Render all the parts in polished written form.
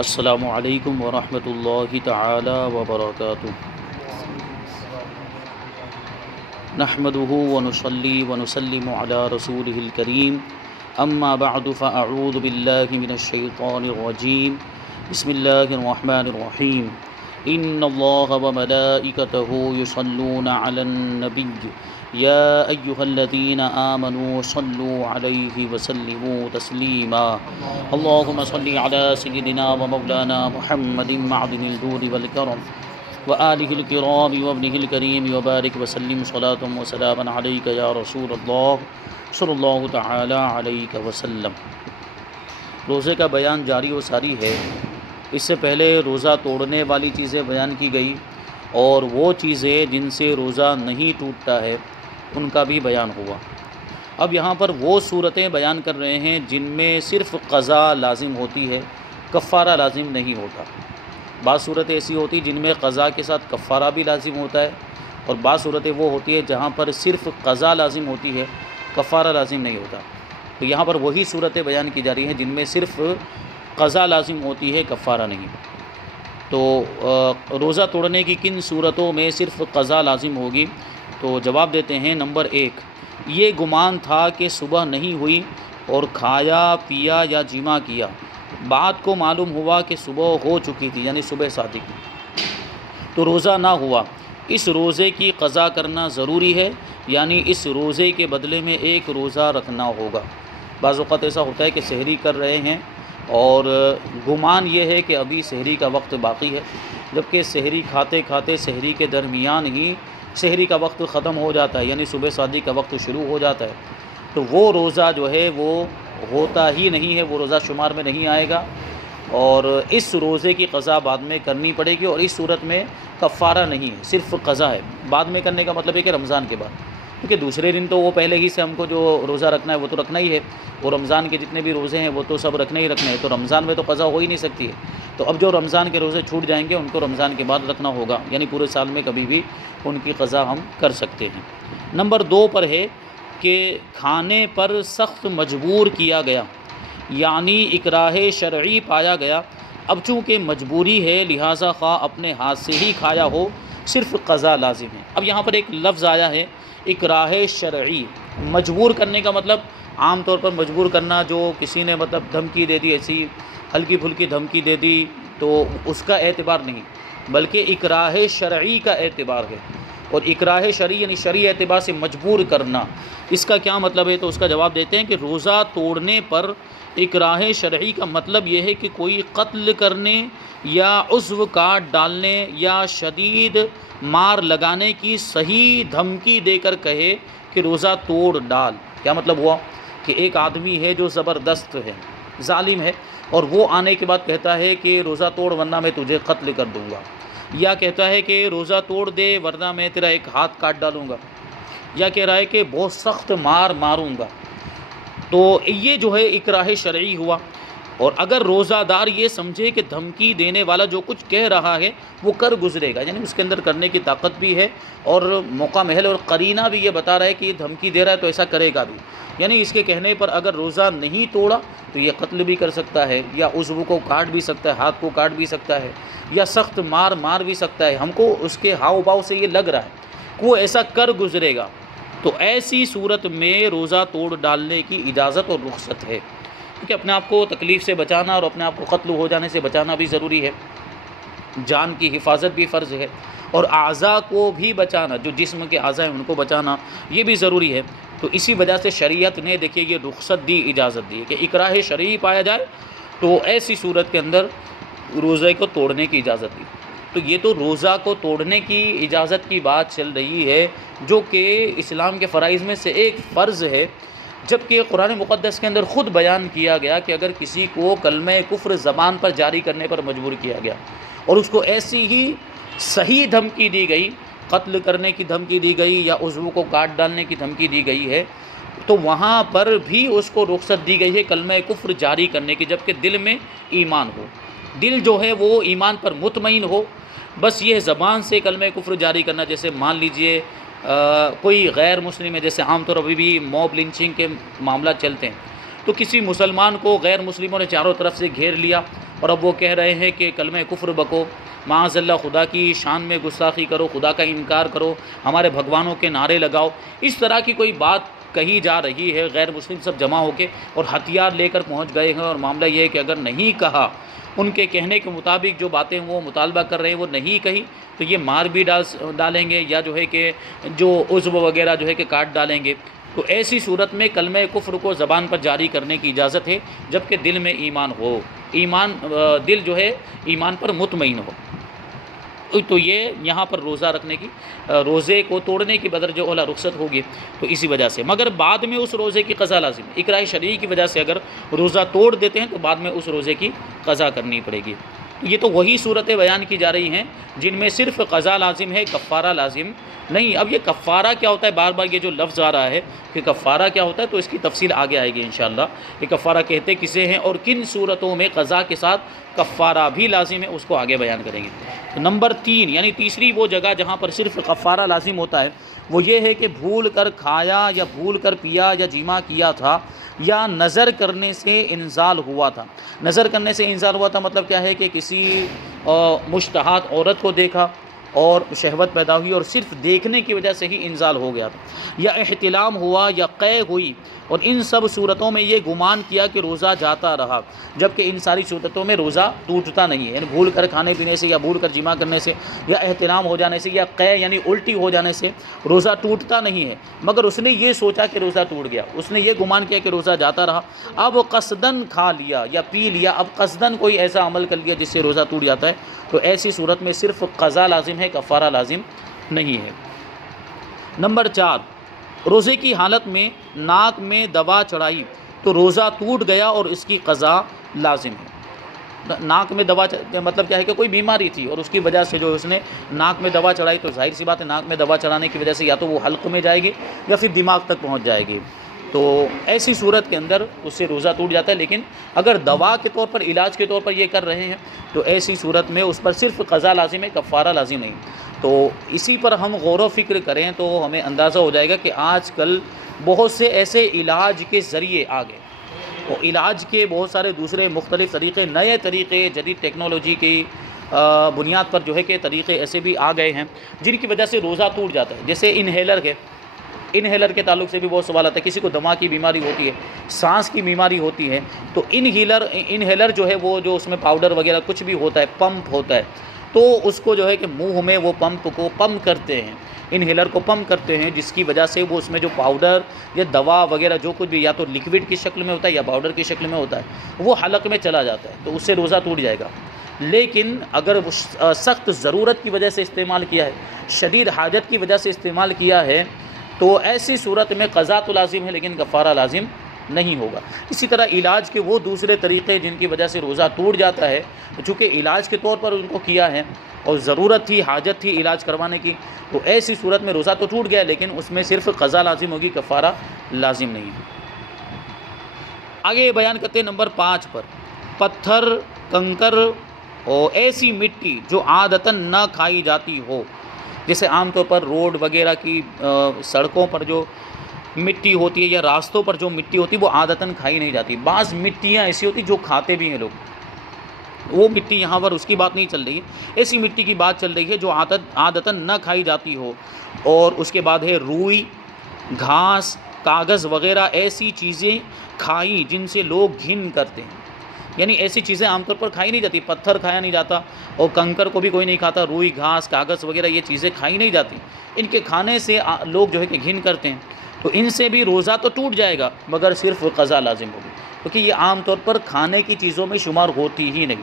السلام علیکم ورحمۃ اللہ تعالی وبرکاتہ۔ نحمده ونصلي ونسلم على رسوله الكريم اما بعد فاعوذ بالله من الشيطان الرجيم بسم الله الرحمن الرحيم ان الله وملائكته يصلون على النبي يا ايها الذين امنوا صلوا عليه وسلموا تسليما اللهم صل على سيدنا ومولانا محمد معدن الجود والكرم وآلہ الکرام وابنہ الکریم وبارک وسلم صلاۃ وسلاما علیک یا رسول اللہ صلی اللہ تعالی علیہ وسلم۔ روزے کا بیان جاری و ساری ہے۔ اس سے پہلے روزہ توڑنے والی چیزیں بیان کی گئی اور وہ چیزیں جن سے روزہ نہیں ٹوٹتا ہے ان کا بھی بیان ہوا۔ اب یہاں پر وہ صورتیں بیان کر رہے ہیں جن میں صرف قضا لازم ہوتی ہے، کفارہ لازم نہیں ہوتا۔ بعض صورتیں ایسی ہوتی جن میں قضا کے ساتھ کفارہ بھی لازم ہوتا ہے، اور بعض صورتیں وہ ہوتی ہے جہاں پر صرف قضا لازم ہوتی ہے، کفارہ لازم نہیں ہوتا۔ تو یہاں پر وہی صورتیں بیان کی جا رہی ہیں جن میں صرف قضا لازم ہوتی ہے، کفارہ نہیں۔ تو روزہ توڑنے کی کن صورتوں میں صرف قضا لازم ہوگی؟ تو جواب دیتے ہیں۔ نمبر 1، یہ گمان تھا کہ صبح نہیں ہوئی اور کھایا پیا یا جمع کیا، بعد کو معلوم ہوا کہ صبح ہو چکی تھی، یعنی صبح صادق، تو روزہ نہ ہوا۔ اس روزے کی قضا کرنا ضروری ہے، یعنی اس روزے کے بدلے میں ایک روزہ رکھنا ہوگا۔ بعض اوقات ایسا ہوتا ہے کہ سحری کر رہے ہیں اور گمان یہ ہے کہ ابھی سحری کا وقت باقی ہے، جبکہ سحری کھاتے کھاتے سحری کے درمیان ہی سحری کا وقت ختم ہو جاتا ہے، یعنی صبح صادق کا وقت شروع ہو جاتا ہے۔ تو وہ روزہ جو ہے وہ ہوتا ہی نہیں ہے، وہ روزہ شمار میں نہیں آئے گا، اور اس روزے کی قضا بعد میں کرنی پڑے گی، اور اس صورت میں کفارہ نہیں ہے، صرف قضا ہے۔ بعد میں کرنے کا مطلب ہے کہ رمضان کے بعد، کیونکہ دوسرے دن تو وہ پہلے ہی سے ہم کو جو روزہ رکھنا ہے وہ تو رکھنا ہی ہے، وہ رمضان کے جتنے بھی روزے ہیں وہ تو سب رکھنے ہی رکھنے ہیں، تو رمضان میں تو قضا ہو ہی نہیں سکتی ہے۔ تو اب جو رمضان کے روزے چھوٹ جائیں گے ان کو رمضان کے بعد رکھنا ہوگا، یعنی پورے سال میں کبھی بھی ان کی قضا ہم کر سکتے ہیں۔ نمبر 2 پر ہے کہ کھانے پر سخت مجبور کیا گیا، یعنی اکراہ شرعی پایا گیا۔ اب چونکہ مجبوری ہے لہٰذا خواہ اپنے ہاتھ سے ہی کھایا ہو، صرف قضا لازم ہے۔ اب یہاں پر ایک لفظ آیا ہے اکراہ شرعی، مجبور کرنے کا مطلب عام طور پر مجبور کرنا، جو کسی نے مطلب دھمکی دے دی، ایسی ہلکی پھلکی دھمکی دے دی، تو اس کا اعتبار نہیں، بلکہ اکراہ شرعی کا اعتبار ہے۔ اور اکراہ شرعی یعنی شرعی اعتبار سے مجبور کرنا، اس کا کیا مطلب ہے؟ تو اس کا جواب دیتے ہیں کہ روزہ توڑنے پر اکراہ شرعی کا مطلب یہ ہے کہ کوئی قتل کرنے یا عضو کاٹ ڈالنے یا شدید مار لگانے کی صحیح دھمکی دے کر کہے کہ روزہ توڑ ڈال۔ کیا مطلب ہوا؟ کہ ایک آدمی ہے جو زبردست ہے، ظالم ہے، اور وہ آنے کے بعد کہتا ہے کہ روزہ توڑ ورنہ میں تجھے قتل کر دوں گا، یا کہتا ہے کہ روزہ توڑ دے ورنہ میں تیرا ایک ہاتھ کاٹ ڈالوں گا، یا کہہ رہا ہے کہ بہت سخت مار ماروں گا، تو یہ جو ہے اکراہ شرعی ہوا۔ اور اگر روزہ دار یہ سمجھے کہ دھمکی دینے والا جو کچھ کہہ رہا ہے وہ کر گزرے گا، یعنی اس کے اندر کرنے کی طاقت بھی ہے، اور موقع محل اور قرینہ بھی یہ بتا رہا ہے کہ یہ دھمکی دے رہا ہے تو ایسا کرے گا بھی، یعنی اس کے کہنے پر اگر روزہ نہیں توڑا تو یہ قتل بھی کر سکتا ہے، یا عضو کو کاٹ بھی سکتا ہے، ہاتھ کو کاٹ بھی سکتا ہے، یا سخت مار بھی سکتا ہے۔ ہم کو اس کے ہاؤ باؤ سے یہ لگ رہا ہے کہ وہ ایسا کر گزرے گا، تو ایسی صورت میں روزہ توڑ ڈالنے کی اجازت اور رخصت ہے، کیونکہ اپنے آپ کو تکلیف سے بچانا اور اپنے آپ کو قتل ہو جانے سے بچانا بھی ضروری ہے، جان کی حفاظت بھی فرض ہے، اور اعضاء کو بھی بچانا، جو جسم کے اعضاء ہیں ان کو بچانا یہ بھی ضروری ہے۔ تو اسی وجہ سے شریعت نے دیکھیے یہ رخصت دی، اجازت دی کہ اکراہ شرعی پایا جائے تو ایسی صورت کے اندر روزے کو توڑنے کی اجازت دی۔ تو یہ تو روزہ کو توڑنے کی اجازت کی بات چل رہی ہے، جو کہ اسلام کے فرائض میں سے ایک فرض ہے، جبکہ قرآن مقدس کے اندر خود بیان کیا گیا کہ اگر کسی کو کلمہ کفر زبان پر جاری کرنے پر مجبور کیا گیا اور اس کو ایسی ہی صحیح دھمکی دی گئی، قتل کرنے کی دھمکی دی گئی یا عضو کو کاٹ ڈالنے کی دھمکی دی گئی ہے، تو وہاں پر بھی اس کو رخصت دی گئی ہے کلمہ کفر جاری کرنے کی، جبکہ دل میں ایمان ہو، دل جو ہے وہ ایمان پر مطمئن ہو۔ بس یہ زبان سے کلمہ کفر جاری کرنا، جیسے مان لیجئے کوئی غیر مسلم ہے، جیسے عام طور ابھی بھی موب لنچنگ کے معاملات چلتے ہیں، تو کسی مسلمان کو غیر مسلموں نے چاروں طرف سے گھیر لیا اور اب وہ کہہ رہے ہیں کہ کلمہ کفر بکو، معاذ اللہ خدا کی شان میں گستاخی کرو، خدا کا انکار کرو، ہمارے بھگوانوں کے نعرے لگاؤ، اس طرح کی کوئی بات کہی جا رہی ہے، غیر مسلم سب جمع ہو کے اور ہتھیار لے کر پہنچ گئے ہیں، اور معاملہ یہ ہے کہ اگر نہیں کہا، ان کے کہنے کے مطابق جو باتیں وہ مطالبہ کر رہے ہیں وہ نہیں کہی تو یہ مار بھی ڈالیں گے، یا جو ہے کہ جو عضو وغیرہ جو ہے کہ کاٹ ڈالیں گے۔ تو ایسی صورت میں کلمہ کفر کو زبان پر جاری کرنے کی اجازت ہے جبکہ دل میں ایمان ہو، دل جو ہے ایمان پر مطمئن ہو۔ تو یہ یہاں پر روزہ رکھنے کی، روزے کو توڑنے کی بدر جو اولا رخصت ہوگی تو اسی وجہ سے، مگر بعد میں اس روزے کی قضا لازم ہے، اکراہ شرعی کی وجہ سے اگر روزہ توڑ دیتے ہیں تو بعد میں اس روزے کی قضا کرنی پڑے گی۔ یہ تو وہی صورتیں بیان کی جا رہی ہیں جن میں صرف قضا لازم ہے، کفارہ لازم نہیں۔ اب یہ کفارہ کیا ہوتا ہے، بار بار یہ جو لفظ آ رہا ہے کہ کفارہ کیا ہوتا ہے، تو اس کی تفصیل آگے آئے گی انشاءاللہ، یہ کفارہ کہتے کسے ہیں اور کن صورتوں میں قضا کے ساتھ کفارہ بھی لازم ہے، اس کو آگے بیان کریں گے۔ نمبر 3 یعنی تیسری وہ جگہ جہاں پر صرف کفارہ لازم ہوتا ہے وہ یہ ہے کہ بھول کر کھایا یا بھول کر پیا یا جمع کیا تھا یا نظر کرنے سے انزال ہوا تھا۔ نظر کرنے سے انزال ہوا تھا مطلب کیا ہے کہ کسی مشتہات عورت کو دیکھا اور شہوت پیدا ہوئی اور صرف دیکھنے کی وجہ سے ہی انزال ہو گیا تھا، یا احتلام ہوا یا قے ہوئی، اور ان سب صورتوں میں یہ گمان کیا کہ روزہ جاتا رہا، جبکہ ان ساری صورتوں میں روزہ ٹوٹتا نہیں ہے، یعنی بھول کر کھانے پینے سے یا بھول کر جمع کرنے سے یا احتلام ہو جانے سے یا قے یعنی الٹی ہو جانے سے روزہ ٹوٹتا نہیں ہے، مگر اس نے یہ سوچا کہ روزہ ٹوٹ گیا، اس نے یہ گمان کیا کہ روزہ جاتا رہا، اب قصدن کھا لیا یا پی لیا، اب قصدن کوئی ایسا عمل کر لیا جس سے روزہ ٹوٹ جاتا ہے، تو ایسی صورت میں صرف قضا لازم ہے، کفارہ لازم نہیں ہے۔ نمبر 4 روزے کی حالت میں ناک میں دوا چڑھائی تو روزہ ٹوٹ گیا اور اس کی قضا لازم ہے۔ ناک میں دوا مطلب کیا ہے کہ کوئی بیماری تھی اور اس کی وجہ سے جو اس نے ناک میں دوا چڑھائی، تو ظاہر سی بات ہے ناک میں دوا چڑھانے کی وجہ سے یا تو وہ حلق میں جائے گی یا پھر دماغ تک پہنچ جائے گی، تو ایسی صورت کے اندر اس سے روزہ ٹوٹ جاتا ہے۔ لیکن اگر دوا کے طور پر، علاج کے طور پر یہ کر رہے ہیں تو ایسی صورت میں اس پر صرف قضا لازم ہے، کفارہ لازم نہیں۔ تو اسی پر ہم غور و فکر کریں تو ہمیں اندازہ ہو جائے گا کہ آج کل بہت سے ایسے علاج کے ذریعے آ گئے، اور علاج کے بہت سارے دوسرے مختلف طریقے، نئے طریقے، جدید ٹیکنالوجی کی بنیاد پر جو ہے کہ طریقے ایسے بھی آ گئے ہیں جن کی وجہ سے روزہ ٹوٹ جاتا ہے۔ جیسے انہیلر کے تعلق سے بھی بہت سوال آتا ہے، کسی کو دمہ کی بیماری ہوتی ہے، سانس کی بیماری ہوتی ہے، تو انہیلر جو ہے وہ جو اس میں پاؤڈر وغیرہ کچھ بھی ہوتا ہے، پمپ ہوتا ہے، تو اس کو جو ہے کہ منہ میں وہ پمپ کو پمپ کرتے ہیں، انہیلر کو پمپ کرتے ہیں، جس کی وجہ سے وہ اس میں جو پاؤڈر یا دوا وغیرہ جو کچھ بھی یا تو لکوڈ کی شکل میں ہوتا ہے یا پاؤڈر کی شکل میں ہوتا ہے وہ حلق میں چلا جاتا ہے، تو اس سے روزہ ٹوٹ جائے گا۔ لیکن اگر سخت ضرورت کی وجہ سے استعمال کیا ہے، شدید حاجت کی وجہ سے استعمال کیا ہے، تو ایسی صورت میں قضا تو لازم ہے لیکن کفارہ لازم نہیں ہوگا۔ اسی طرح علاج کے وہ دوسرے طریقے جن کی وجہ سے روزہ ٹوٹ جاتا ہے، چونکہ علاج کے طور پر ان کو کیا ہے اور ضرورت تھی، حاجت تھی علاج کروانے کی، تو ایسی صورت میں روزہ تو ٹوٹ گیا لیکن اس میں صرف قضا لازم ہوگی، کفارہ لازم نہیں ہے۔ آگے بیان کرتے ہیں نمبر 5 پر، پتھر، کنکر اور ایسی مٹی جو عادتاً نہ کھائی جاتی ہو، جیسے عام طور پر روڈ وغیرہ کی سڑکوں پر جو مٹی ہوتی ہے یا راستوں پر جو مٹی ہوتی ہے وہ عادتاً کھائی نہیں جاتی، بعض مٹیاں ایسی ہوتی جو کھاتے بھی ہیں لوگ، وہ مٹی یہاں پر اس کی بات نہیں چل رہی ہے، ایسی مٹی کی بات چل رہی ہے جو عادتاً نہ کھائی جاتی ہو۔ اور اس کے بعد ہے روئی، گھاس، کاغذ وغیرہ ایسی چیزیں کھائی جن سے لوگ گھن کرتے ہیں، یعنی ایسی چیزیں عام طور پر کھائی نہیں جاتی، پتھر کھایا نہیں جاتا اور کنکر کو بھی کوئی نہیں کھاتا، روئی، گھاس، کاغذ وغیرہ یہ چیزیں کھائی نہیں جاتی، ان کے کھانے سے لوگ جو ہے کہ گھن کرتے ہیں، تو ان سے بھی روزہ تو ٹوٹ جائے گا مگر صرف قضا لازم ہوگی، کیونکہ یہ عام طور پر کھانے کی چیزوں میں شمار ہوتی ہی نہیں،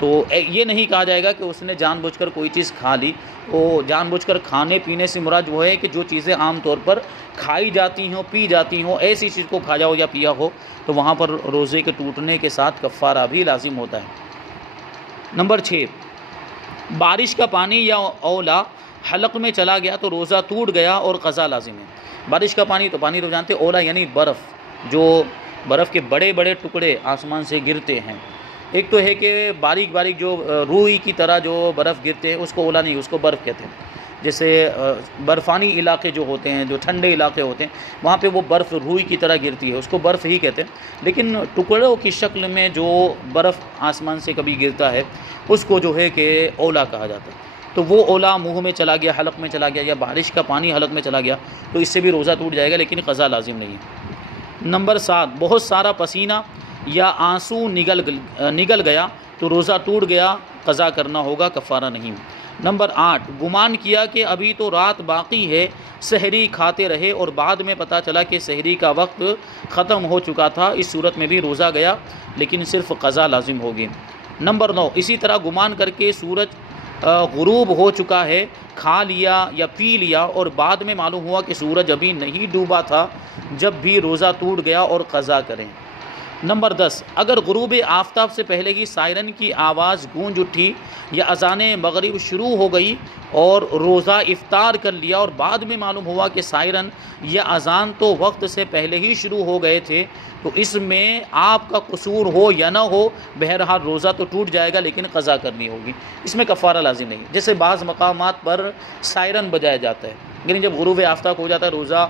تو یہ نہیں کہا جائے گا کہ اس نے جان بوجھ کر کوئی چیز کھا لی، وہ جان بوجھ کر کھانے پینے سے مراد وہ ہے کہ جو چیزیں عام طور پر کھائی جاتی ہوں، پی جاتی ہوں، ایسی چیز کو کھایا ہو یا پیا ہو تو وہاں پر روزے کے ٹوٹنے کے ساتھ کفارہ بھی لازم ہوتا ہے۔ نمبر 6 بارش کا پانی یا اولا حلق میں چلا گیا تو روزہ ٹوٹ گیا اور قضا لازم ہے۔ بارش کا پانی تو جانتے، اولا یعنی برف، جو برف کے بڑے بڑے ٹکڑے آسمان سے گرتے ہیں، ایک تو ہے کہ باریک باریک جو روئی کی طرح جو برف گرتے ہیں اس کو اولا نہیں، اس کو برف کہتے ہیں، جیسے برفانی علاقے جو ہوتے ہیں، جو ٹھنڈے علاقے ہوتے ہیں، وہاں پہ وہ برف روئی کی طرح گرتی ہے، اس کو برف ہی کہتے ہیں، لیکن ٹکڑوں کی شکل میں جو برف آسمان سے کبھی گرتا ہے اس کو جو ہے کہ اولا کہا جاتا ہے۔ تو وہ اولا منہ میں چلا گیا، حلق میں چلا گیا، یا بارش کا پانی حلق میں چلا گیا تو اس سے بھی روزہ ٹوٹ جائے گا، لیکن قضا لازم نہیں ہے۔ نمبر 7، بہت سارا پسینہ یا آنسو نگل گیا تو روزہ ٹوٹ گیا، قضا کرنا ہوگا، کفارہ نہیں۔ نمبر 8، گمان کیا کہ ابھی تو رات باقی ہے، سحری کھاتے رہے اور بعد میں پتہ چلا کہ سحری کا وقت ختم ہو چکا تھا، اس صورت میں بھی روزہ گیا لیکن صرف قضا لازم ہوگی۔ نمبر 9، اسی طرح گمان کر کے سورج غروب ہو چکا ہے، کھا لیا یا پی لیا اور بعد میں معلوم ہوا کہ سورج ابھی نہیں ڈوبا تھا، جب بھی روزہ ٹوٹ گیا اور قضا کریں۔ نمبر 10، اگر غروب آفتاب سے پہلے ہی سائرن کی آواز گونج اٹھی یا اذان مغرب شروع ہو گئی اور روزہ افطار کر لیا اور بعد میں معلوم ہوا کہ سائرن یا اذان تو وقت سے پہلے ہی شروع ہو گئے تھے، تو اس میں آپ کا قصور ہو یا نہ ہو، بہرحال روزہ تو ٹوٹ جائے گا لیکن قضا کرنی ہوگی، اس میں کفارہ لازم نہیں۔ جیسے بعض مقامات پر سائرن بجایا جاتا ہے، یعنی جب غروب آفتاب ہو جاتا ہے، روزہ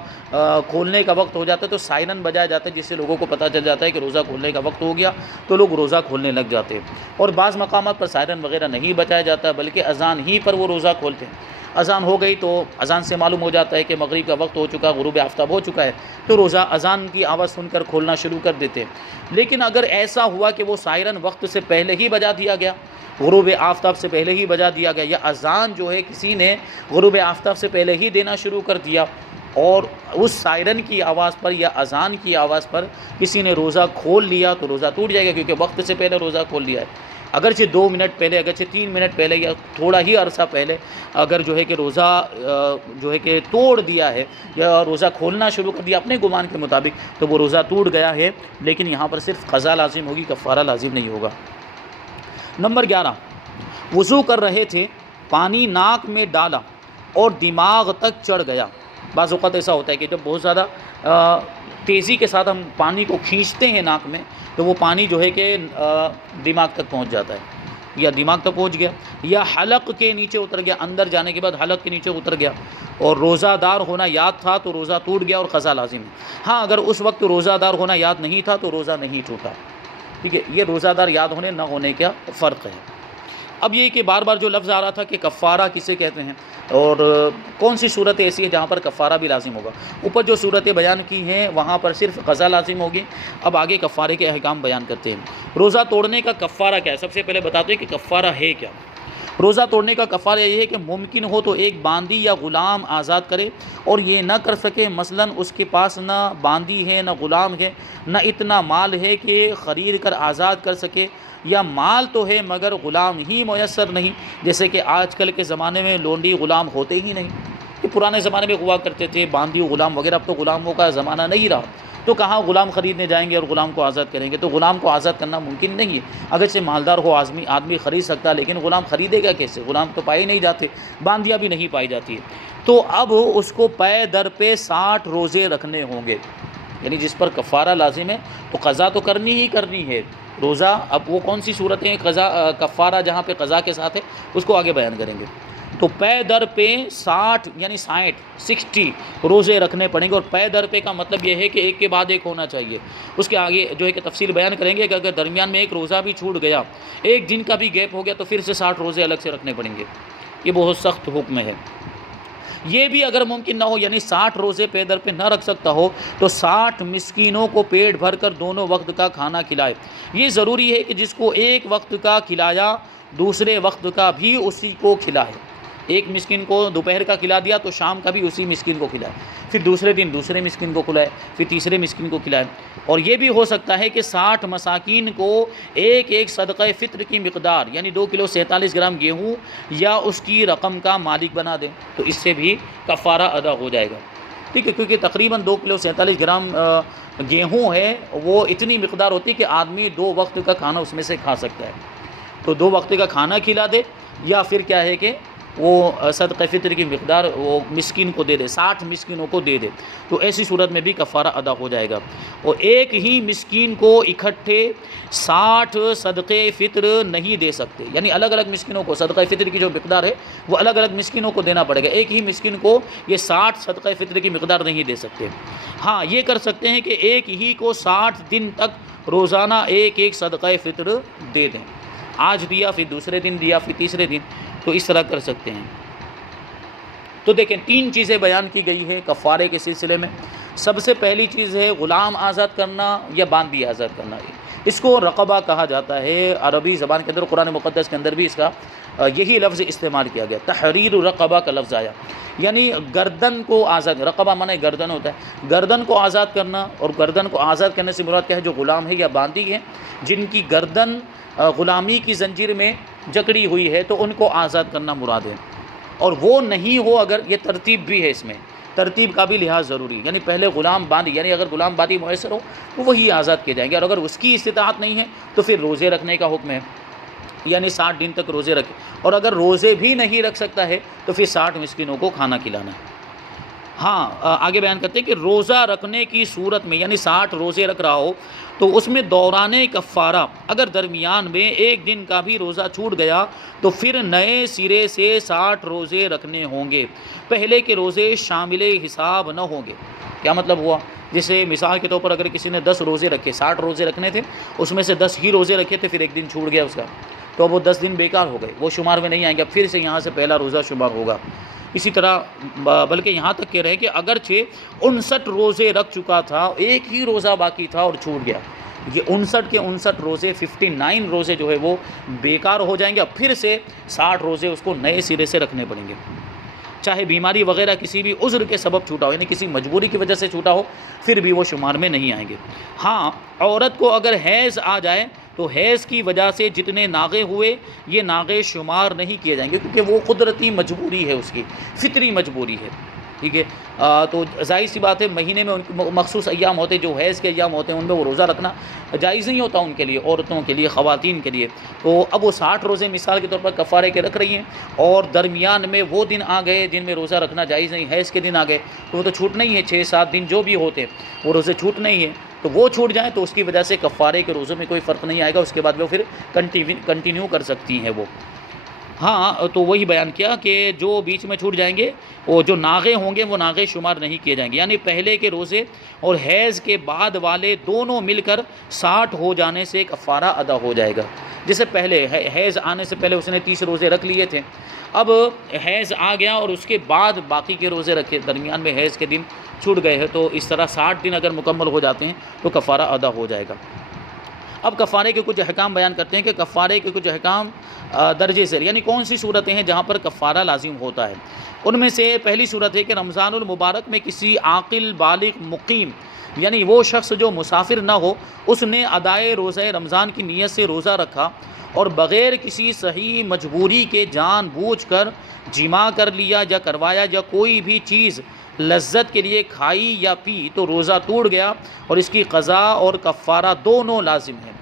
کھولنے کا وقت ہو جاتا ہے تو سائرن بجایا جاتا ہے، جس سے لوگوں کو پتہ چل جاتا ہے کہ روزہ کھولنے کا وقت ہو گیا، تو لوگ روزہ کھولنے لگ جاتے ہیں۔ اور بعض مقامات پر سائرن وغیرہ نہیں بجایا جاتا بلکہ اذان ہی پر وہ روزہ کھولتے ہیں۔ اذان ہو گئی تو اذان سے معلوم ہو جاتا ہے کہ مغرب کا وقت ہو چکا، غروب آفتاب ہو چکا ہے، تو روزہ اذان کی آواز سن کر کھولنا شروع کر دیتے ہیں۔ لیکن اگر ایسا ہوا کہ وہ سائرن وقت سے پہلے ہی بجا دیا گیا، غروب آفتاب سے پہلے ہی بجا دیا گیا، یا اذان جو ہے کسی نے غروب آفتاب سے پہلے ہی دینا شروع کر دیا اور اس سائرن کی آواز پر یا اذان کی آواز پر کسی نے روزہ کھول لیا، تو روزہ ٹوٹ جائے گا، کیونکہ وقت سے پہلے روزہ کھول لیا ہے۔ اگرچہ 2 منٹ پہلے، اگرچہ 3 منٹ پہلے، یا تھوڑا ہی عرصہ پہلے اگر جو ہے کہ روزہ جو ہے کہ توڑ دیا ہے یا روزہ کھولنا شروع کر دیا اپنے گمان کے مطابق، تو وہ روزہ ٹوٹ گیا ہے، لیکن یہاں پر صرف قضا لازم ہوگی، کفارہ لازم نہیں ہوگا۔ نمبر 11، وضو کر رہے تھے، پانی ناک میں ڈالا اور دماغ تک چڑھ گیا۔ بعض اوقات ایسا ہوتا ہے کہ جب بہت زیادہ تیزی کے ساتھ ہم پانی کو کھینچتے ہیں ناک میں، تو وہ پانی جو ہے کہ دماغ تک پہنچ جاتا ہے، یا دماغ تک پہنچ گیا، یا حلق کے نیچے اتر گیا، اندر جانے کے بعد حلق کے نیچے اتر گیا اور روزہ دار ہونا یاد تھا تو روزہ ٹوٹ گیا اور قضا لازم ہے۔ ہاں، اگر اس وقت روزہ دار ہونا یاد نہیں تھا تو روزہ نہیں ٹوٹا، ٹھیک ہے۔ یہ روزہ دار یاد ہونے نہ ہونے کا فرق ہے۔ اب یہ کہ بار بار جو لفظ آ رہا تھا کہ کفارہ کسے کہتے ہیں اور کون سی صورت ایسی ہے جہاں پر کفارہ بھی لازم ہوگا، اوپر جو صورتیں بیان کی ہیں وہاں پر صرف قضا لازم ہوگی۔ اب آگے کفارے کے احکام بیان کرتے ہیں۔ روزہ توڑنے کا کفارہ کیا ہے؟ سب سے پہلے بتاتے ہیں کہ کفارہ ہے کیا۔ روزہ توڑنے کا کفارہ یہ ہے کہ ممکن ہو تو ایک باندی یا غلام آزاد کرے، اور یہ نہ کر سکے، مثلا اس کے پاس نہ باندی ہے نہ غلام ہے، نہ اتنا مال ہے کہ خرید کر آزاد کر سکے، یا مال تو ہے مگر غلام ہی میسر نہیں، جیسے کہ آج کل کے زمانے میں لونڈی غلام ہوتے ہی نہیں، کہ پرانے زمانے میں ہوا کرتے تھے باندی غلام وغیرہ، اب تو غلاموں کا زمانہ نہیں رہا، تو کہاں غلام خریدنے جائیں گے اور غلام کو آزاد کریں گے؟ تو غلام کو آزاد کرنا ممکن نہیں ہے۔ اگرچہ مالدار ہو آدمی خرید سکتا ہے، لیکن غلام خریدے گا کیسے؟ غلام تو پائے نہیں جاتے، باندیاں بھی نہیں پائی جاتی ہے۔ تو اب اس کو پے در پہ 60 روزے رکھنے ہوں گے، یعنی جس پر کفارہ لازم ہے تو قضا تو کرنی ہی کرنی ہے روزہ۔ اب وہ کون سی صورتیں کفارہ جہاں پہ قضا کے ساتھ ہے اس کو آگے بیان کریں گے۔ تو پے در پہ 60 یعنی 60 روزے رکھنے پڑیں گے، اور پے در پہ کا مطلب یہ ہے کہ ایک کے بعد ایک ہونا چاہیے۔ اس کے آگے جو ہے کہ تفصیل بیان کریں گے کہ اگر درمیان میں ایک روزہ بھی چھوٹ گیا، ایک دن کا بھی گیپ ہو گیا، تو پھر سے 60 روزے الگ سے رکھنے پڑیں گے۔ یہ بہت سخت حکم ہے۔ یہ بھی اگر ممکن نہ ہو، یعنی 60 روزے پے در پہ نہ رکھ سکتا ہو، تو 60 مسکینوں کو پیٹ بھر کر دونوں وقت کا کھانا کھلائے۔ یہ ضروری ہے کہ جس کو ایک وقت کا کھلایا دوسرے وقت کا بھی اسی کو کھلائے۔ ایک مسکین کو دوپہر کا کھلا دیا تو شام کا بھی اسی مسکین کو کھلائے، پھر دوسرے دن دوسرے مسکین کو کھلائے، پھر تیسرے مسکین کو کھلائے۔ اور یہ بھی ہو سکتا ہے کہ 60 مساکین کو ایک صدقہ فطر کی مقدار، یعنی 2 کلو 47 گرام گیہوں یا اس کی رقم کا مالک بنا دیں، تو اس سے بھی کفارہ ادا ہو جائے گا، ٹھیک ہے۔ کیونکہ تقریباً 2 کلو 47 گرام گیہوں ہے، وہ اتنی مقدار ہوتی ہے کہ آدمی 2 وقت کا کھانا اس میں سے کھا سکتا ہے۔ تو 2 وقت کا کھانا کھلا دے، یا پھر کیا ہے کہ وہ صدقہ فطر کی مقدار وہ مسکین کو دے دے، 60 مسکینوں کو دے دے، تو ایسی صورت میں بھی کفارہ ادا ہو جائے گا۔ اور ایک ہی مسکین کو اکٹھے 60 صدقے فطر نہیں دے سکتے، یعنی الگ الگ مسکینوں کو صدقہ فطر کی جو مقدار ہے وہ الگ الگ مسکینوں کو دینا پڑے گا، ایک ہی مسکین کو یہ 60 صدقہ فطر کی مقدار نہیں دے سکتے۔ ہاں یہ کر سکتے ہیں کہ ایک ہی کو 60 دن تک روزانہ ایک ایک صدقہ فطر دے دیں، آج دیا پھر دوسرے دن دیا پھر تیسرے دن، تو اس طرح کر سکتے ہیں۔ تو دیکھیں 3 چیزیں بیان کی گئی ہے کفارے کے سلسلے میں۔ سب سے پہلی چیز ہے غلام آزاد کرنا یا باندی آزاد کرنا، اس کو رقبہ کہا جاتا ہے عربی زبان کے اندر، قرآن مقدس کے اندر بھی اس کا یہی لفظ استعمال کیا گیا، تحریر رقبہ کا لفظ آیا، یعنی گردن کو آزاد، رقبہ معنی گردن ہوتا ہے، گردن کو آزاد کرنا، اور گردن کو آزاد کرنے سے مراد کیا ہے؟ جو غلام ہے یا باندی ہے جن کی گردن غلامی کی زنجیر میں جکڑی ہوئی ہے تو ان کو آزاد کرنا مراد ہے، اور وہ نہیں ہو اگر، یہ ترتیب بھی ہے، اس میں ترتیب کا بھی لحاظ ضروری ہے، یعنی پہلے غلام باندی، یعنی اگر غلام باندی میسر ہو تو وہی آزاد کیے جائیں گے، اور اگر اس کی استطاعت نہیں ہے تو پھر روزے رکھنے کا حکم ہے، یعنی 60 دن تک روزے رکھے، اور اگر روزے بھی نہیں رکھ سکتا ہے تو پھر 60 مسکینوں کو کھانا کھلانا ہے۔ ہاں آگے بیان کرتے ہیں کہ روزہ رکھنے کی صورت میں، یعنی 60 روزے رکھ رہا ہو تو اس میں دوران کفارہ اگر درمیان میں ایک دن کا بھی روزہ چھوٹ گیا تو پھر نئے سرے سے 60 روزے رکھنے ہوں گے، پہلے کے روزے شامل حساب نہ ہوں گے۔ کیا مطلب ہوا؟ جیسے مثال کے طور پر اگر کسی نے 10 روزے رکھے، 60 روزے رکھنے تھے، اس میں سے 10 ہی روزے رکھے تھے، پھر ایک دن چھوٹ گیا اس کا، تو اب وہ 10 دن بیکار ہو گئے، وہ شمار میں نہیں آئیں گے، اب پھر سے یہاں سے پہلا روزہ شمار ہوگا۔ اسی طرح بلکہ یہاں تک کہہ رہے ہیں کہ اگرچہ 59 روزے رکھ چکا تھا، ایک ہی روزہ باقی تھا اور چھوٹ گیا، یہ 59 کے 59 روزے 59 روزے جو ہے وہ بیکار ہو جائیں گے، اب پھر سے 60 روزے اس کو نئے سرے سے رکھنے پڑیں گے، چاہے بیماری وغیرہ کسی بھی عذر کے سبب چھوٹا ہو، یعنی کسی مجبوری کی وجہ سے چھوٹا ہو، پھر بھی وہ شمار میں نہیں آئیں گے۔ ہاں عورت کو اگر حیض آ جائے تو حیض کی وجہ سے جتنے ناغے ہوئے یہ ناغے شمار نہیں کیے جائیں گے، کیونکہ وہ قدرتی مجبوری ہے، اس کی فطری مجبوری ہے، ٹھیک ہے۔ تو ظاہر سی بات ہے مہینے میں ان کے مخصوص ایام ہوتے ہیں جو حیض کے ایام ہوتے ہیں، ان میں وہ روزہ رکھنا جائز نہیں ہوتا ان کے لیے، عورتوں کے لیے، خواتین کے لیے، تو اب وہ 60 روزے مثال کے طور پر کفارے کے رکھ رہی ہیں، اور درمیان میں وہ دن آ گئے جن میں روزہ رکھنا جائز نہیں، حیض کے دن آ گئے تو وہ تو چھوٹنا ہی ہے، 6-7 دن جو بھی ہوتے وہ روزے چھوٹنا ہی ہے، تو وہ چھوٹ جائیں تو اس کی وجہ سے کفارے کے روزوں میں کوئی فرق نہیں آئے گا، اس کے بعد وہ پھر کنٹینیو کر سکتی ہیں وہ۔ ہاں تو وہی بیان کیا کہ جو بیچ میں چھوٹ جائیں گے وہ جو ناغے ہوں گے وہ ناغے شمار نہیں کیے جائیں گے، یعنی پہلے کے روزے اور حیض کے بعد والے دونوں مل کر 60 ہو جانے سے کفارہ ادا ہو جائے گا۔ جیسے پہلے حیض آنے سے پہلے اس نے 30 روزے رکھ لیے تھے، اب حیض آ گیا اور اس کے بعد باقی کے روزے رکھے، درمیان میں حیض کے دن چھوٹ گئے ہیں، تو اس طرح 60 دن اگر مکمل ہو جاتے ہیں تو کفارہ ادا ہو جائے گا۔ اب کفارے کے کچھ احکام بیان کرتے ہیں کہ کفارے کے کچھ احکام درجے ذیل، یعنی کون سی صورتیں ہیں جہاں پر کفارہ لازم ہوتا ہے۔ ان میں سے پہلی صورت ہے کہ رمضان المبارک میں کسی عاقل بالغ مقیم، یعنی وہ شخص جو مسافر نہ ہو، اس نے ادائے روزہ رمضان کی نیت سے روزہ رکھا اور بغیر کسی صحیح مجبوری کے جان بوجھ کر جماع کر لیا یا کروایا یا کوئی بھی چیز لذت کے لیے کھائی یا پی تو روزہ ٹوٹ گیا، اور اس کی قضا اور کفارہ دونوں لازم ہیں۔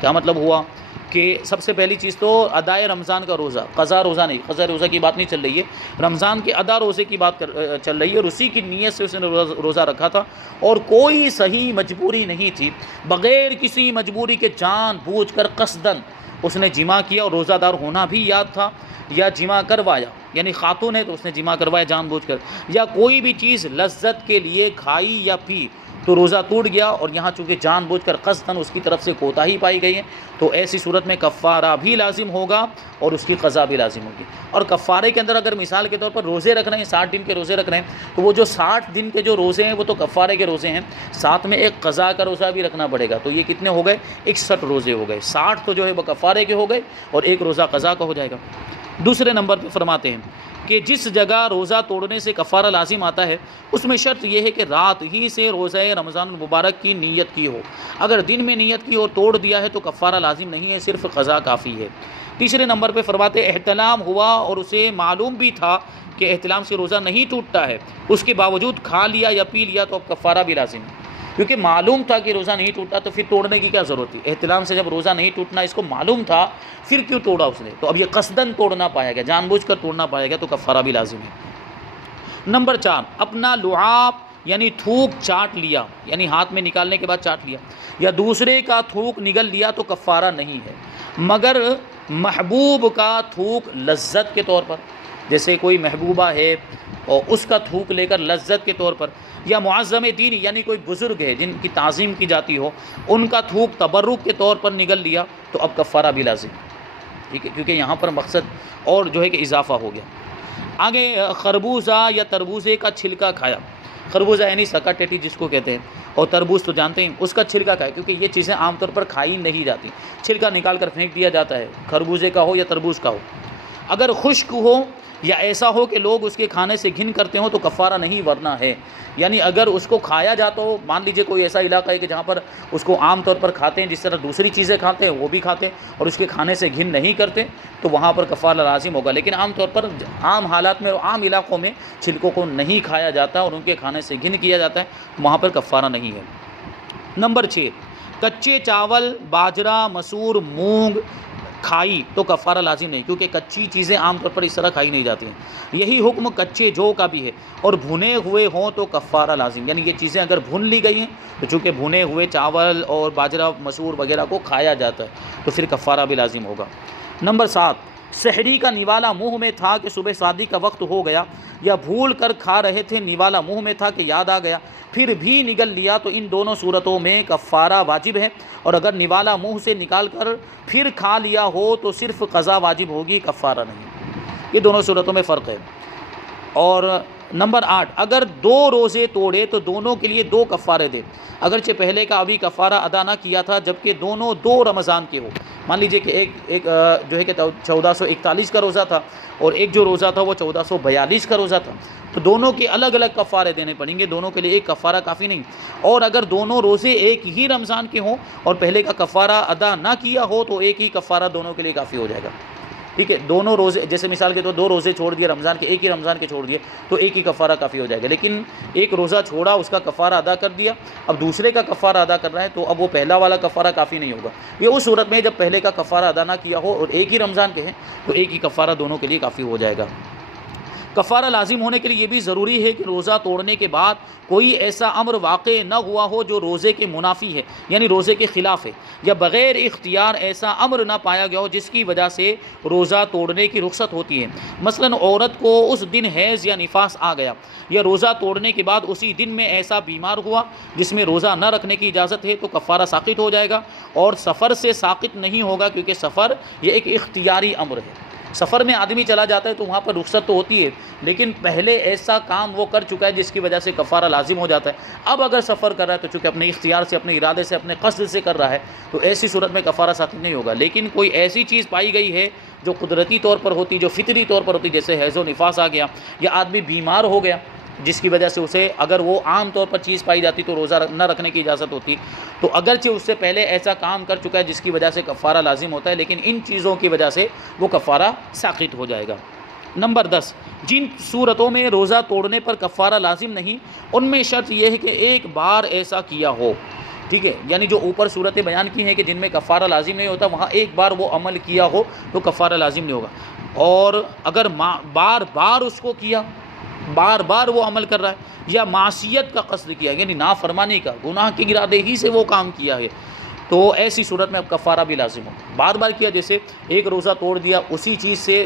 کیا مطلب ہوا کہ سب سے پہلی چیز تو ادائے رمضان کا روزہ، قضا روزہ نہیں، قضا روزہ کی بات نہیں چل رہی ہے، رمضان کے ادا روزے کی بات چل رہی ہے، اور اسی کی نیت سے اس نے روزہ رکھا تھا اور کوئی صحیح مجبوری نہیں تھی، بغیر کسی مجبوری کے جان بوجھ کر قصداً اس نے جماع کیا، اور روزہ دار ہونا بھی یاد تھا یا جماع کروایا، یعنی خاتون ہے تو اس نے جماع کروایا جان بوجھ کر، یا کوئی بھی چیز لذت کے لیے کھائی یا پی تو روزہ ٹوٹ گیا، اور یہاں چونکہ جان بوجھ کر قصداً اس کی طرف سے کوتاہی پائی گئی ہے تو ایسی صورت میں کفارہ بھی لازم ہوگا اور اس کی قضا بھی لازم ہوگی۔ اور کفارے کے اندر اگر مثال کے طور پر روزے رکھ رہے ہیں، 60 دن کے روزے رکھ رہے ہیں، تو وہ جو 60 دن کے جو روزے ہیں وہ تو کفارے کے روزے ہیں، ساتھ میں ایک قضا کا روزہ بھی رکھنا پڑے گا، تو یہ کتنے ہو گئے؟ 61 روزے ہو گئے، 60 تو جو ہے وہ کفارے کے ہو گئے اور ایک روزہ قضا کا ہو جائے گا۔ دوسرے نمبر پہ فرماتے ہیں کہ جس جگہ روزہ توڑنے سے کفارہ لازم آتا ہے اس میں شرط یہ ہے کہ رات ہی سے روزہ رمضان المبارک کی نیت کی ہو، اگر دن میں نیت کی اور توڑ دیا ہے تو کفارہ لازم نہیں ہے، صرف قضا کافی ہے۔ تیسرے نمبر پہ فرماتے احتلام ہوا اور اسے معلوم بھی تھا کہ احتلام سے روزہ نہیں ٹوٹتا ہے، اس کے باوجود کھا لیا یا پی لیا تو اب کفارہ بھی لازم ہے۔ کیونکہ معلوم تھا کہ روزہ نہیں ٹوٹتا تو پھر توڑنے کی کیا ضرورت تھی؟ احتلام سے جب روزہ نہیں ٹوٹنا اس کو معلوم تھا پھر کیوں توڑا اس نے؟ تو اب یہ قصداً توڑنا پایا گیا، جان بوجھ کر توڑنا پایا گیا، تو کفارہ بھی لازم ہے۔ نمبر 4، اپنا لعاب یعنی تھوک چاٹ لیا، یعنی ہاتھ میں نکالنے کے بعد چاٹ لیا، یا دوسرے کا تھوک نگل لیا تو کفارہ نہیں ہے، مگر محبوب کا تھوک لذت کے طور پر، جیسے کوئی محبوبہ ہے اور اس کا تھوک لے کر لذت کے طور پر، یا معظم دین یعنی کوئی بزرگ ہے جن کی تعظیم کی جاتی ہو، ان کا تھوک تبرک کے طور پر نگل لیا تو اب کفارہ بھی لازم ہے، ٹھیک ہے، کیونکہ یہاں پر مقصد اور جو ہے کہ اضافہ ہو گیا۔ آگے خربوزہ یا تربوزے کا چھلکا کھایا، خربوزہ یعنی سکا ٹیٹی جس کو کہتے ہیں، اور تربوز تو جانتے ہیں، اس کا چھلکا کھایا، کیونکہ یہ چیزیں عام طور پر کھائی نہیں جاتی، چھلکا نکال کر پھینک دیا جاتا ہے، خربوزے کا ہو یا تربوز کا ہو۔ اگر خشک ہو یا ایسا ہو کہ لوگ اس کے کھانے سے گھن کرتے ہوں تو کفارہ نہیں ورنہ ہے، یعنی اگر اس کو کھایا جاتا ہو، مان لیجئے کوئی ایسا علاقہ ہے کہ جہاں پر اس کو عام طور پر کھاتے ہیں جس طرح دوسری چیزیں کھاتے ہیں وہ بھی کھاتے ہیں اور اس کے کھانے سے گھن نہیں کرتے، تو وہاں پر کفارہ لازم ہوگا، لیکن عام طور پر عام حالات میں اور عام علاقوں میں چھلکوں کو نہیں کھایا جاتا اور ان کے کھانے سے گھن کیا جاتا ہے، وہاں پر کفارہ نہیں ہے۔ نمبر 6، کچے چاول، باجرہ، مسور، مونگ کھائی تو کفارہ لازم نہیں، کیونکہ کچی چیزیں عام طور پر اس طرح کھائی نہیں جاتی ہیں۔ یہی حکم کچے جو کا بھی ہے، اور بھنے ہوئے ہوں تو کفارہ لازم، یعنی یہ چیزیں اگر بھن لی گئی ہیں تو چونکہ بھنے ہوئے چاول اور باجرہ مسور وغیرہ کو کھایا جاتا ہے تو پھر کفارہ بھی لازم ہوگا۔ نمبر 7، سحری کا نوالا منہ میں تھا کہ صبح شادی کا وقت ہو گیا، یا بھول کر کھا رہے تھے، نوالا منہ میں تھا کہ یاد آ گیا پھر بھی نگل لیا، تو ان دونوں صورتوں میں کفارہ واجب ہے، اور اگر نوالا منہ سے نکال کر پھر کھا لیا ہو تو صرف قضا واجب ہوگی، کفارہ نہیں۔ یہ دونوں صورتوں میں فرق ہے۔ اور نمبر 8، اگر 2 روزے توڑے تو دونوں کے لیے 2 کفارے دے، اگرچہ پہلے کا ابھی کفارہ ادا نہ کیا تھا جبکہ دونوں 2 رمضان کے ہو، مان لیجئے کہ ایک جو ہے کہ 1441 کا روزہ تھا اور ایک جو روزہ تھا وہ 1442 کا روزہ تھا، تو دونوں کے الگ الگ کفارے دینے پڑیں گے، دونوں کے لیے ایک کفارہ کافی نہیں۔ اور اگر دونوں روزے ایک ہی رمضان کے ہوں اور پہلے کا کفارہ ادا نہ کیا ہو تو ایک ہی کفارہ دونوں کے لیے کافی ہو جائے گا، ٹھیک ہے۔ دونوں روزے، جیسے مثال کے طور 2 روزے چھوڑ دیے رمضان کے، ایک ہی رمضان کے چھوڑ دیے تو ایک ہی کفارہ کافی ہو جائے گا، لیکن ایک روزہ چھوڑا اس کا کفارہ ادا کر دیا، اب دوسرے کا کفارہ ادا کر رہا ہے تو اب وہ پہلا والا کفارہ کافی نہیں ہوگا۔ یہ اس صورت میں جب پہلے کا کفارہ ادا نہ کیا ہو اور ایک ہی رمضان کے ہیں تو ایک ہی کفارہ دونوں کے لیے کافی ہو جائے گا۔ کفارہ لازم ہونے کے لیے یہ بھی ضروری ہے کہ روزہ توڑنے کے بعد کوئی ایسا امر واقع نہ ہوا ہو جو روزے کے منافی ہے، یعنی روزے کے خلاف ہے، یا بغیر اختیار ایسا امر نہ پایا گیا ہو جس کی وجہ سے روزہ توڑنے کی رخصت ہوتی ہے۔ مثلا عورت کو اس دن حیض یا نفاس آ گیا، یا روزہ توڑنے کے بعد اسی دن میں ایسا بیمار ہوا جس میں روزہ نہ رکھنے کی اجازت ہے تو کفارہ ساقط ہو جائے گا، اور سفر سے ساقط نہیں ہوگا، کیونکہ سفر یہ ایک اختیاری امر ہے۔ سفر میں آدمی چلا جاتا ہے تو وہاں پر رخصت تو ہوتی ہے، لیکن پہلے ایسا کام وہ کر چکا ہے جس کی وجہ سے کفارہ لازم ہو جاتا ہے۔ اب اگر سفر کر رہا ہے تو چونکہ اپنے اختیار سے، اپنے ارادے سے، اپنے قصد سے کر رہا ہے تو ایسی صورت میں کفارہ ساقط نہیں ہوگا، لیکن کوئی ایسی چیز پائی گئی ہے جو قدرتی طور پر ہوتی، جو فطری طور پر ہوتی، جیسے حیض و نفاس آ گیا، یا آدمی بیمار ہو گیا جس کی وجہ سے اسے، اگر وہ عام طور پر چیز پائی جاتی تو روزہ نہ رکھنے کی اجازت ہوتی، تو اگرچہ اس سے پہلے ایسا کام کر چکا ہے جس کی وجہ سے کفارہ لازم ہوتا ہے، لیکن ان چیزوں کی وجہ سے وہ کفارہ ساقط ہو جائے گا۔ نمبر 10، جن صورتوں میں روزہ توڑنے پر کفارہ لازم نہیں ان میں شرط یہ ہے کہ ایک بار ایسا کیا ہو، ٹھیک ہے، یعنی جو اوپر صورتیں بیان کی ہیں کہ جن میں کفارہ لازم نہیں ہوتا، وہاں ایک بار وہ عمل کیا ہو تو کفارہ لازم نہیں ہوگا، اور اگر بار بار اس کو کیا، بار بار وہ عمل کر رہا ہے، یا معصیت کا قصد کیا یعنی نافرمانی کا، گناہ کے ارادے ہی سے وہ کام کیا ہے، تو ایسی صورت میں اب کفارہ بھی لازم ہو۔ بار بار کیا، جیسے ایک روزہ توڑ دیا اسی چیز سے،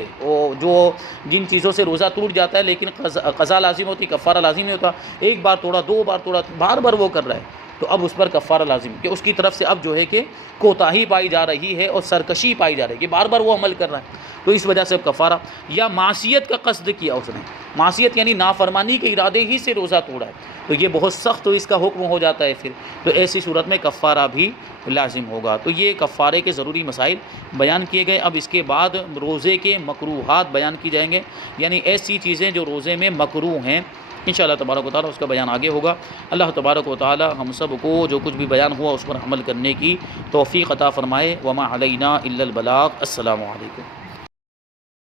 جو جن چیزوں سے روزہ ٹوٹ جاتا ہے لیکن قضا لازم ہوتی، کفارہ لازم نہیں ہوتا، ایک بار توڑا، 2 بار توڑا، بار بار وہ کر رہا ہے تو اب اس پر کفارہ لازم، کہ اس کی طرف سے اب جو ہے کہ کوتاہی پائی جا رہی ہے اور سرکشی پائی جا رہی ہے کہ بار بار وہ عمل کر رہا ہے، تو اس وجہ سے اب کفارہ۔ یا معصیت کا قصد کیا اس نے، معصیت یعنی نافرمانی کے ارادے ہی سے روزہ توڑا ہے تو یہ بہت سخت اس کا حکم ہو جاتا ہے پھر، تو ایسی صورت میں کفارہ بھی لازم ہوگا۔ تو یہ کفارے کے ضروری مسائل بیان کیے گئے۔ اب اس کے بعد روزے کے مکروہات بیان کی جائیں گے، یعنی ایسی چیزیں جو روزے میں مکروہ ہیں، انشاءاللہ تبارک و تعالیٰ اس کا بیان آگے ہوگا۔ اللہ تبارک و تعالیٰ ہم سب کو جو کچھ بھی بیان ہوا اس پر عمل کرنے کی توفیق عطا فرمائے۔ وما علینا الا البلاغ۔ السلام علیکم۔